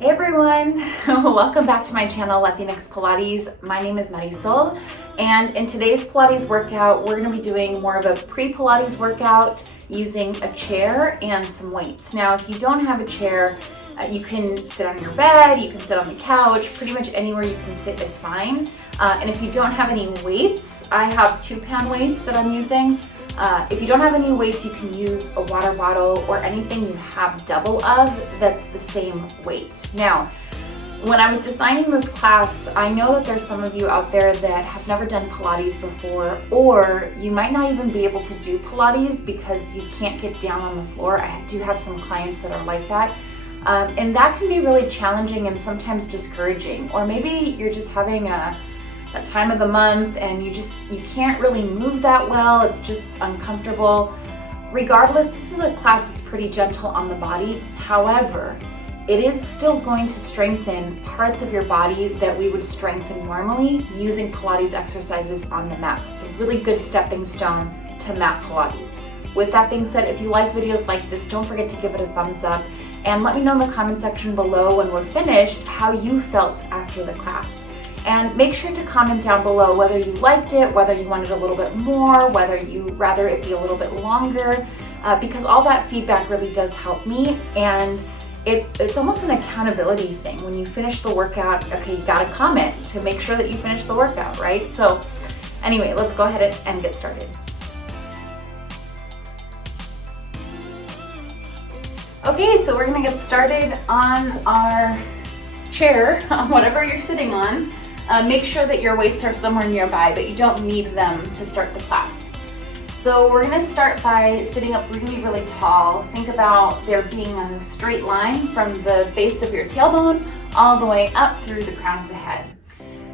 Hey everyone, welcome back to my channel, Latinx Pilates. My name is Marisol, and in today's Pilates workout, we're going to be doing more of a pre-Pilates workout using a chair and some weights. Now, if you don't have a chair, you can sit on your bed, you can sit on the couch, pretty much anywhere you can sit is fine. And if you don't have any weights, I have 2-pound weights that I'm using. If you don't have any weights, you can use a water bottle or anything you have double of that's the same weight. Now, when I was designing this class, I know that there's some of you out there that have never done Pilates before, or you might not even be able to do Pilates because you can't get down on the floor. I do have some clients that are like that. And that can be really challenging and sometimes discouraging. Or maybe you're just having that time of the month and you can't really move that well, it's just uncomfortable. Regardless, this is a class that's pretty gentle on the body. However, it is still going to strengthen parts of your body that we would strengthen normally using Pilates exercises on the mat. So it's a really good stepping stone to mat Pilates. With that being said, if you like videos like this, don't forget to give it a thumbs up and let me know in the comment section below when we're finished how you felt after the class. And make sure to comment down below whether you liked it, whether you wanted a little bit more, whether you rather it be a little bit longer, because all that feedback really does help me. And it's almost an accountability thing. When you finish the workout, okay, you gotta comment to make sure that you finish the workout, right? So anyway, let's go ahead and get started. Okay, so we're gonna get started on our chair, on whatever you're sitting on. Make sure that your weights are somewhere nearby, but you don't need them to start the class. So we're gonna start by sitting up really, really tall. Think about there being a straight line from the base of your tailbone all the way up through the crown of the head.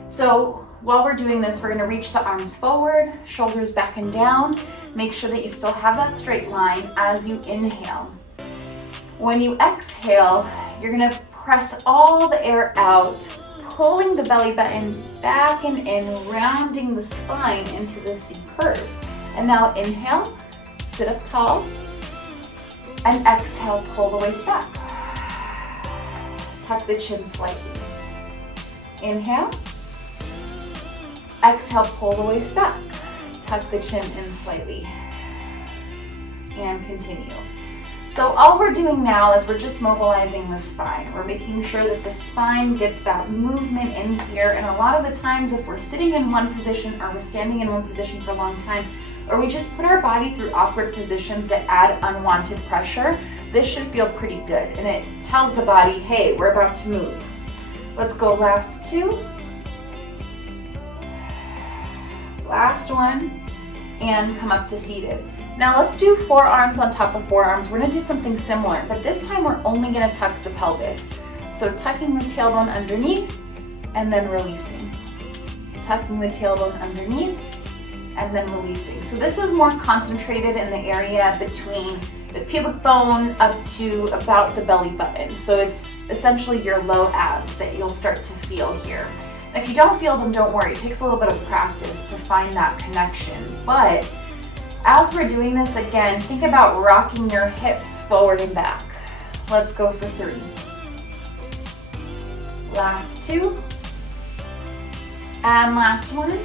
So while we're doing this, we're gonna reach the arms forward, shoulders back and down. Make sure that you still have that straight line as you inhale. When you exhale, you're gonna press all the air out, pulling the belly button back and in, rounding the spine into the C curve. And now inhale, sit up tall, and exhale, pull the waist back. Tuck the chin slightly. Inhale, exhale, pull the waist back. Tuck the chin in slightly. And continue. So all we're doing now is we're just mobilizing the spine. We're making sure that the spine gets that movement in here. And a lot of the times if we're sitting in one position or we're standing in one position for a long time, or we just put our body through awkward positions that add unwanted pressure, this should feel pretty good. And it tells the body, hey, we're about to move. Let's go last 2. Last one, and come up to seated. Now let's do forearms on top of forearms. We're gonna do something similar, but this time we're only gonna tuck the pelvis. So tucking the tailbone underneath and then releasing. Tucking the tailbone underneath and then releasing. So this is more concentrated in the area between the pubic bone up to about the belly button. So it's essentially your low abs that you'll start to feel here. And if you don't feel them, don't worry. It takes a little bit of practice to find that connection. But as we're doing this, again, think about rocking your hips forward and back. Let's go for 3. Last 2. And last one.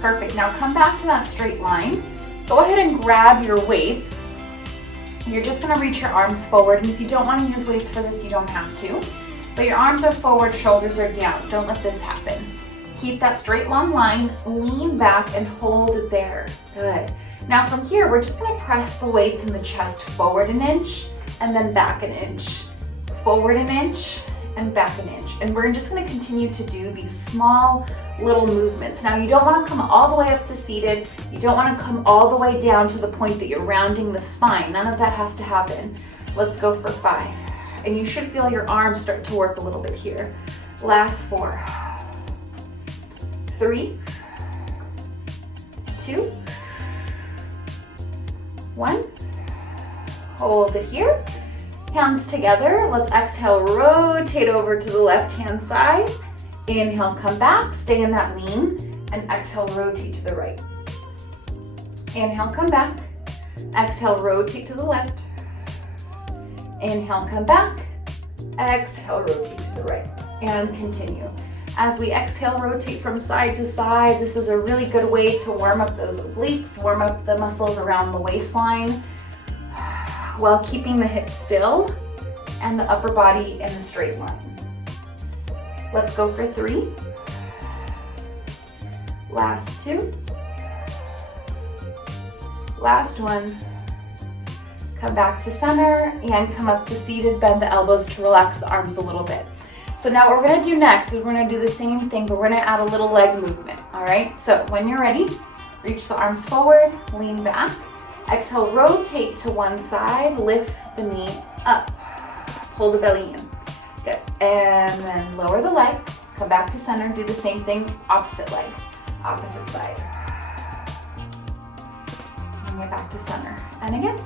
Perfect. Now come back to that straight line. Go ahead and grab your weights. You're just gonna reach your arms forward, and if you don't wanna use weights for this, you don't have to. But your arms are forward, shoulders are down. Don't let this happen. Keep that straight long line, lean back and hold it there. Good. Now from here, we're just gonna press the weights in the chest forward an inch and then back an inch. Forward an inch and back an inch. And we're just gonna continue to do these small little movements. Now you don't wanna come all the way up to seated. You don't wanna come all the way down to the point that you're rounding the spine. None of that has to happen. Let's go for 5. And you should feel your arms start to work a little bit here. Last 4. 3, 2, 1. Hold it here. Hands together. Let's exhale, rotate over to the left-hand side. Inhale, come back, stay in that lean, and exhale, rotate to the right. Inhale, come back. Exhale, rotate to the left. Inhale, come back. Exhale, rotate to the right, and continue. As we exhale, rotate from side to side. This is a really good way to warm up those obliques, warm up the muscles around the waistline, while keeping the hips still and the upper body in a straight line. Let's go for 3. Last 2. Last 1. Come back to center and come up to seated. Bend the elbows to relax the arms a little bit. So now what we're gonna do next is we're gonna do the same thing, but we're gonna add a little leg movement, all right? So when you're ready, reach the arms forward, lean back. Exhale, rotate to one side, lift the knee up, pull the belly in. Good, and then lower the leg, come back to center, do the same thing, opposite leg, opposite side. Bring it back to center, and again.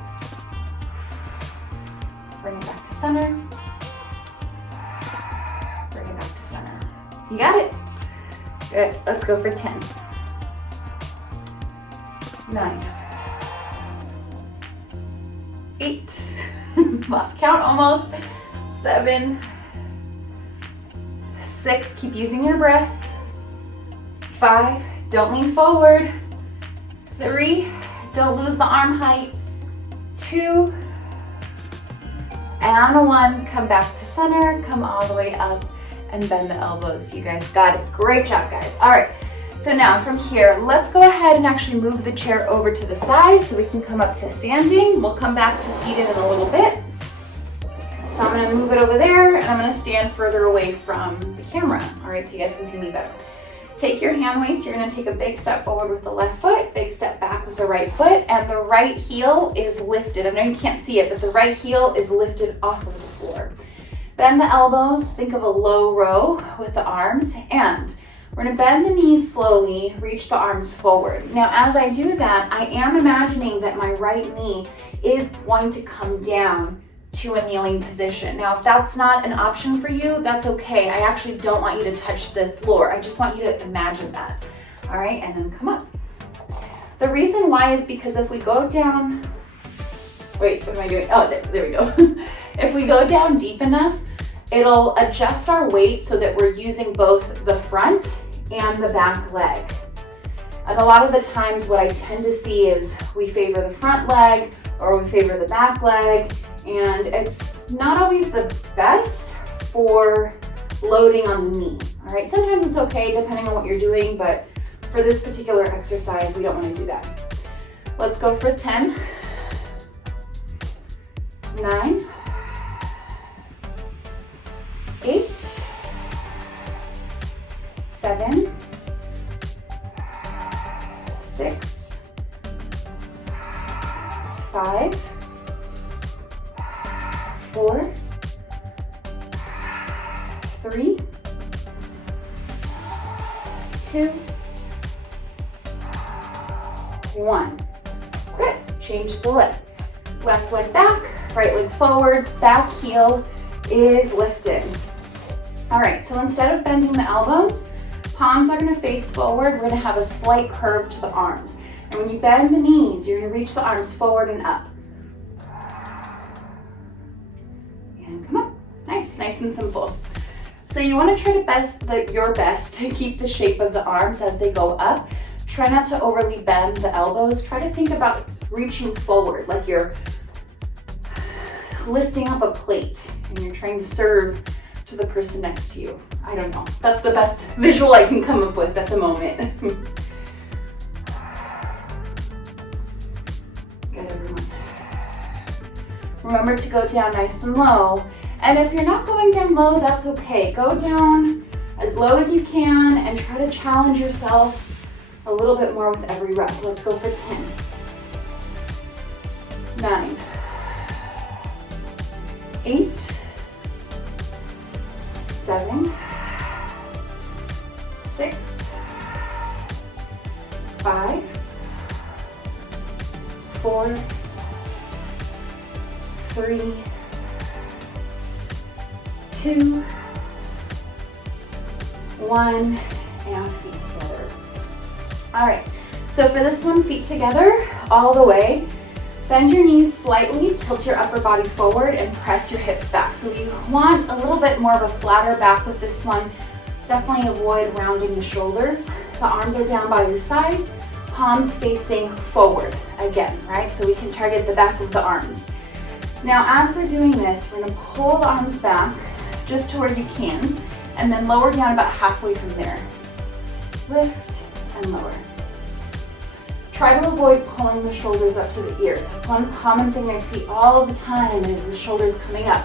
Bring it back to center. Bring it back to center. You got it. Good, let's go for 10. 9. 8. Lost count almost. 7. 6, keep using your breath. 5, don't lean forward. 3, don't lose the arm height. 2, and 1, come back to center, come all the way up and bend the elbows. You guys got it. Great job, guys. All right, so now from here, let's go ahead and actually move the chair over to the side so we can come up to standing. We'll come back to seated in a little bit. So I'm gonna move it over there and I'm gonna stand further away from the camera. All right, so you guys can see me better. Take your hand weights, you're gonna take a big step forward with the left foot, big step back with the right foot, and the right heel is lifted. I know you can't see it, but the right heel is lifted off of the floor. Bend the elbows, think of a low row with the arms, and we're gonna bend the knees slowly, reach the arms forward. Now, as I do that, I am imagining that my right knee is going to come down to a kneeling position. Now, if that's not an option for you, that's okay. I actually don't want you to touch the floor. I just want you to imagine that. All right, and then come up. The reason why is because if we go down, wait, what am I doing? Oh, there we go. If we go down deep enough, it'll adjust our weight so that we're using both the front and the back leg. And a lot of the times what I tend to see is we favor the front leg or we favor the back leg, and it's not always the best for loading on the knee. All right, sometimes it's okay depending on what you're doing, but for this particular exercise, we don't want to do that. Let's go for 10, 9, 8, 7, 6, 5, 4, 3, 2, 1. Good. Change the leg. Left leg back, right leg forward, back heel is lifted. All right, so instead of bending the elbows, palms are gonna face forward. We're gonna have a slight curve to the arms. And when you bend the knees, you're gonna reach the arms forward and up. And come up. Nice, nice and simple. So you wanna try to your best to keep the shape of the arms as they go up. Try not to overly bend the elbows. Try to think about reaching forward like you're lifting up a plate and you're trying to serve to the person next to you. I don't know. That's the best visual I can come up with at the moment. Good, everyone. Remember to go down nice and low. And if you're not going down low, that's okay. Go down as low as you can and try to challenge yourself a little bit more with every rep. Let's go for 10, 9, 8, 7, 6, 5, 4, 3, 2, 1, and feet together. All right, so for this one, feet together all the way. Bend your knees slightly, tilt your upper body forward, and press your hips back. So you want a little bit more of a flatter back with this one. Definitely avoid rounding the shoulders. The arms are down by your sides, palms facing forward again, right? So we can target the back of the arms. Now, as we're doing this, we're gonna pull the arms back just to where you can, and then lower down about halfway from there. Lift and lower. Try to avoid pulling the shoulders up to the ears. That's one common thing I see all the time is the shoulders coming up.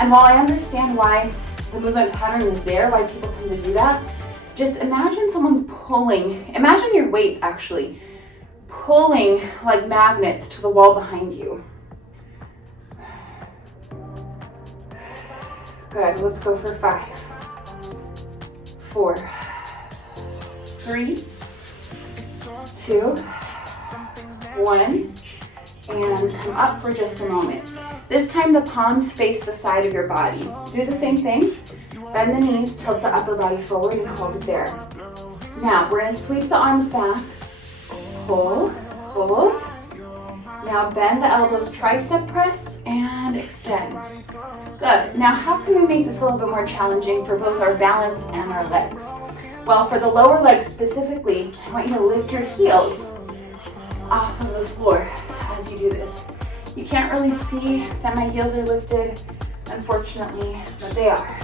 And while I understand why the movement pattern is there, why people tend to do that, just imagine someone's pulling, imagine your weights actually pulling like magnets to the wall behind you. Good, let's go for 5, 4, 3, 2, 1, and come up for just a moment. This time the palms face the side of your body. Do the same thing. Bend the knees, tilt the upper body forward, and hold it there. Now we're going to sweep the arms back. Pull, hold. Now bend the elbows, tricep press, and extend. Good. Now how can we make this a little bit more challenging for both our balance and our legs? Well, for the lower legs specifically, I want you to lift your heels off of the floor as you do this. You can't really see that my heels are lifted, unfortunately, but they are.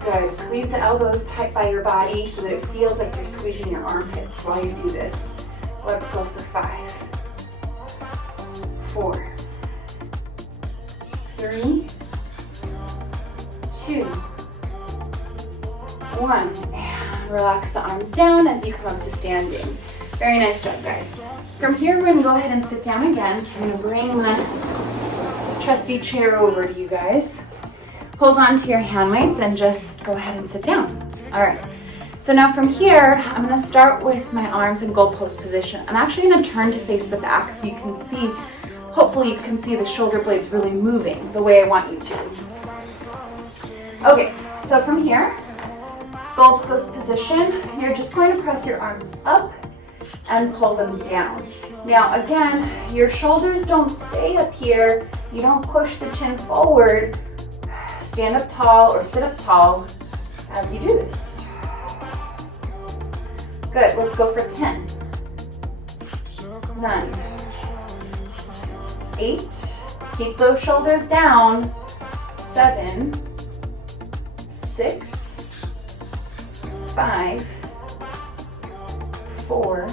Good. Squeeze the elbows tight by your body so that it feels like you're squeezing your armpits while you do this. Let's go for 5, 4, 3, 2, 1, and relax the arms down as you come up to standing. Very nice job, guys. From here, we're gonna go ahead and sit down again. So I'm gonna bring my trusty chair over to you guys. Hold on to your hand weights and just go ahead and sit down. All right. So now from here, I'm gonna start with my arms in goal post position. I'm actually gonna turn to face the back so you can see, hopefully you can see the shoulder blades really moving the way I want you to. Okay, so from here, goal post position, you're just going to press your arms up and pull them down. Now again, your shoulders don't stay up here. You don't push the chin forward. Stand up tall or sit up tall as you do this. Good, let's go for 10, 9, 8, keep those shoulders down, 7, 6, 5, 4,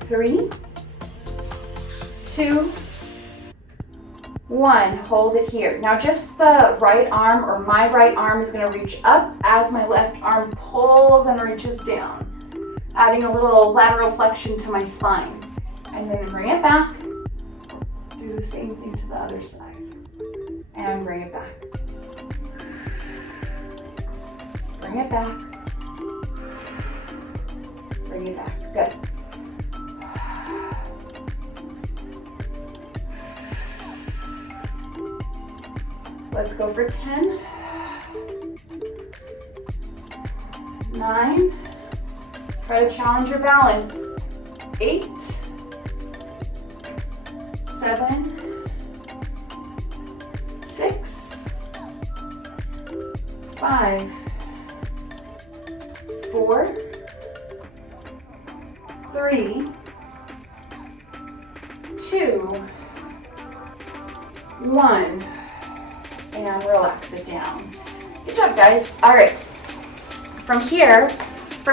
3, 2, 1. Hold it here. Now just the right arm, or my right arm, is going to reach up as my left arm pulls and reaches down, adding a little lateral flexion to my spine. And then bring it back. Do the same thing to the other side. And bring it back. Bring it back. Bring it back. Good. Let's go for 10, 9, try to challenge your balance, 8, 7, 6, 5, 4, 3, 2, 1. And relax it down. Good job, guys. All right. From here,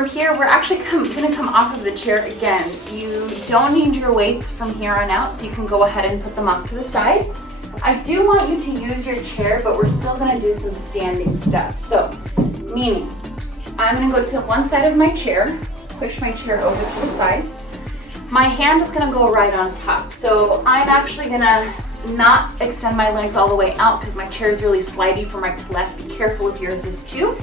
we're actually gonna come off of the chair again. You don't need your weights from here on out, so you can go ahead and put them off to the side. I do want you to use your chair, but we're still gonna do some standing stuff. So, meaning, I'm gonna go to one side of my chair, push my chair over to the side. My hand is gonna go right on top. So I'm actually gonna not extend my legs all the way out because my chair is really slidey from right to left. Be careful if yours is too.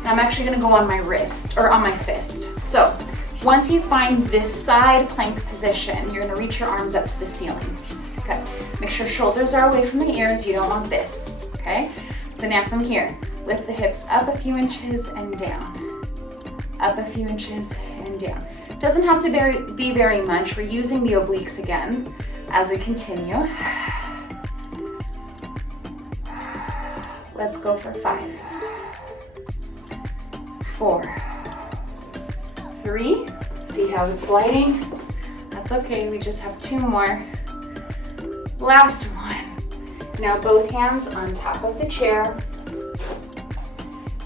And I'm actually gonna go on my wrist, or on my fist. So once you find this side plank position, you're gonna reach your arms up to the ceiling. Okay, make sure shoulders are away from the ears. You don't want this, okay? So now from here, lift the hips up a few inches and down. Up a few inches and down. Doesn't have to be very much. We're using the obliques again as we continue. Let's go for 5, 4, 3. See how it's sliding? That's okay, we just have 2 more. Last one. Now both hands on top of the chair.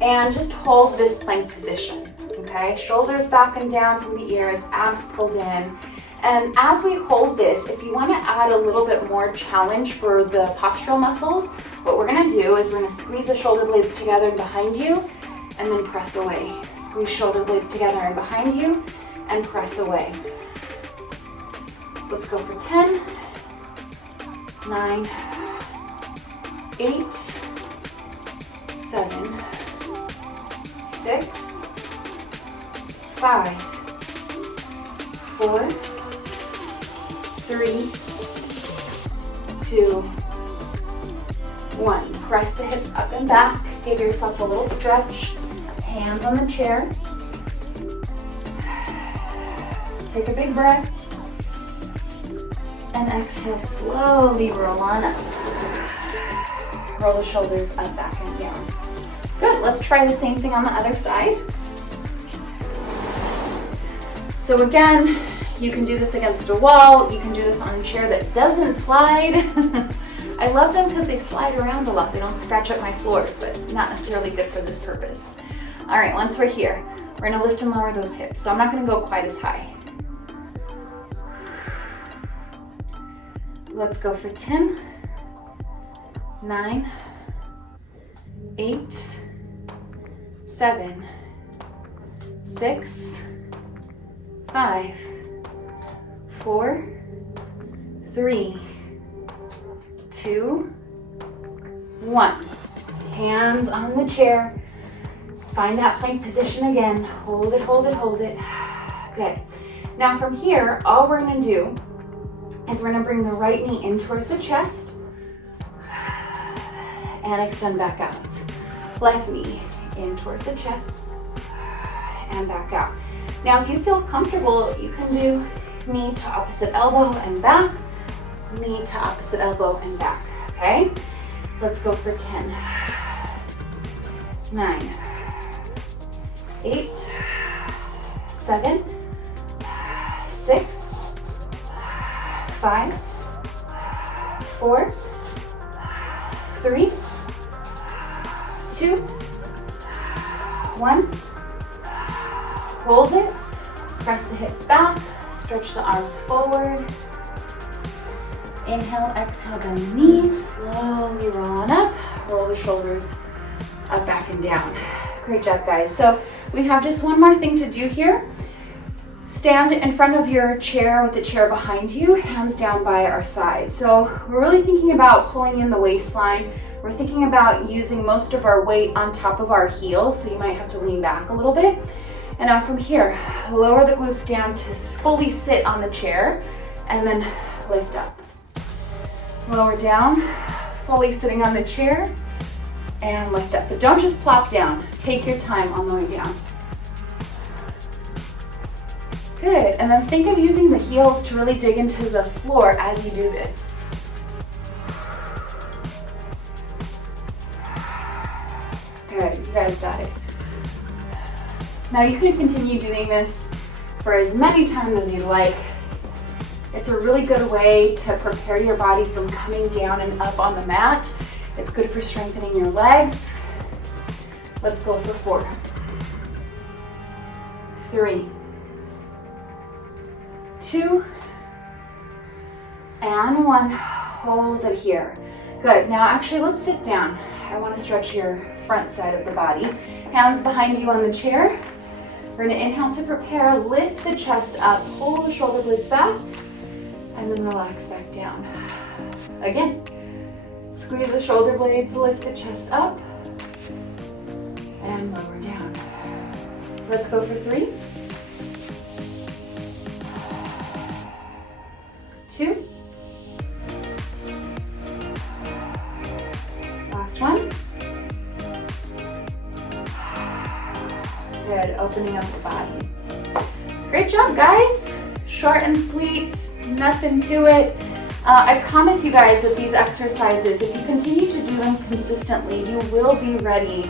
And just hold this plank position, okay? Shoulders back and down from the ears, abs pulled in. And as we hold this, if you want to add a little bit more challenge for the postural muscles, what we're going to do is we're going to squeeze the shoulder blades together and behind you, and then press away. Squeeze shoulder blades together and behind you, and press away. Let's go for 10, 9, 8, 7, 6, 5, 4, 3, 2, 1. Press the hips up and back. Give yourself a little stretch. Hands on the chair. Take a big breath. And exhale, slowly roll on up. Roll the shoulders up, back, and down. Good, let's try the same thing on the other side. So again, you can do this against a wall. You can do this on a chair that doesn't slide. I love them because they slide around a lot. They don't scratch up my floors, but not necessarily good for this purpose. All right, once we're here, we're gonna lift and lower those hips. So I'm not gonna go quite as high. Let's go for 10, 9, 8, 7, 6, 5, 4, 3, 2, 1. Hands on the chair. Find that plank position again. Hold it, hold it, hold it. Good. Now from here, all we're gonna do is we're gonna bring the right knee in towards the chest and extend back out. Left knee in towards the chest and back out. Now if you feel comfortable, you can do knee to opposite elbow and back, knee to opposite elbow and back, okay? Let's go for 10, 9, 8, 7, 6, 5, 4, 3, 2, 1. Hold it. Press the hips back. Stretch the arms forward. Inhale, exhale, bend the knees. Slowly roll on up. Roll the shoulders up, back, and down. Great job, guys. So we have just one more thing to do here. Stand in front of your chair with the chair behind you, hands down by our side. So we're really thinking about pulling in the waistline. We're thinking about using most of our weight on top of our heels, so you might have to lean back a little bit. And now from here, lower the glutes down to fully sit on the chair, and then lift up. Lower down, fully sitting on the chair, and lift up. But don't just plop down. Take your time on the way down. Good, and then think of using the heels to really dig into the floor as you do this. Good, you guys got it. Now you can continue doing this for as many times as you'd like. It's a really good way to prepare your body from coming down and up on the mat. It's good for strengthening your legs. Let's go for 4, 3, 2, and 1. Hold it here. Good, now actually let's sit down. I want to stretch your front side of the body. Hands behind you on the chair. We're going to inhale to prepare, lift the chest up, pull the shoulder blades back, and then relax back down. Again, squeeze the shoulder blades, lift the chest up, and lower down. Let's go for 3, 2, last one. Good, opening up the body. Great job, guys. Short and sweet, nothing to it. I promise you guys that these exercises, if you continue to do them consistently, you will be ready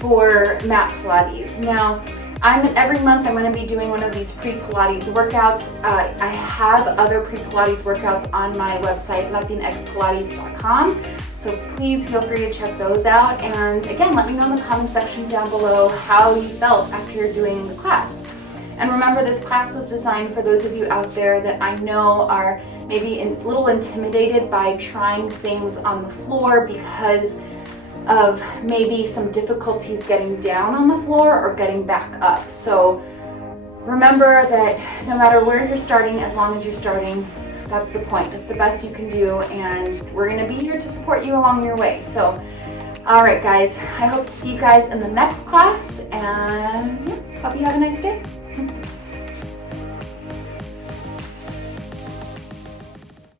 for mat Pilates. Now, every month I'm going to be doing one of these pre-Pilates workouts. I have other pre-Pilates workouts on my website, latinxpilates.com. So please feel free to check those out. And again, let me know in the comment section down below how you felt after you're doing the class. And remember, this class was designed for those of you out there that I know are maybe a little intimidated by trying things on the floor because of maybe some difficulties getting down on the floor or getting back up. So remember that no matter where you're starting, as long as you're starting, that's the point. That's the best you can do, and we're gonna be here to support you along your way. So, all right, guys, I hope to see you guys in the next class, and hope you have a nice day.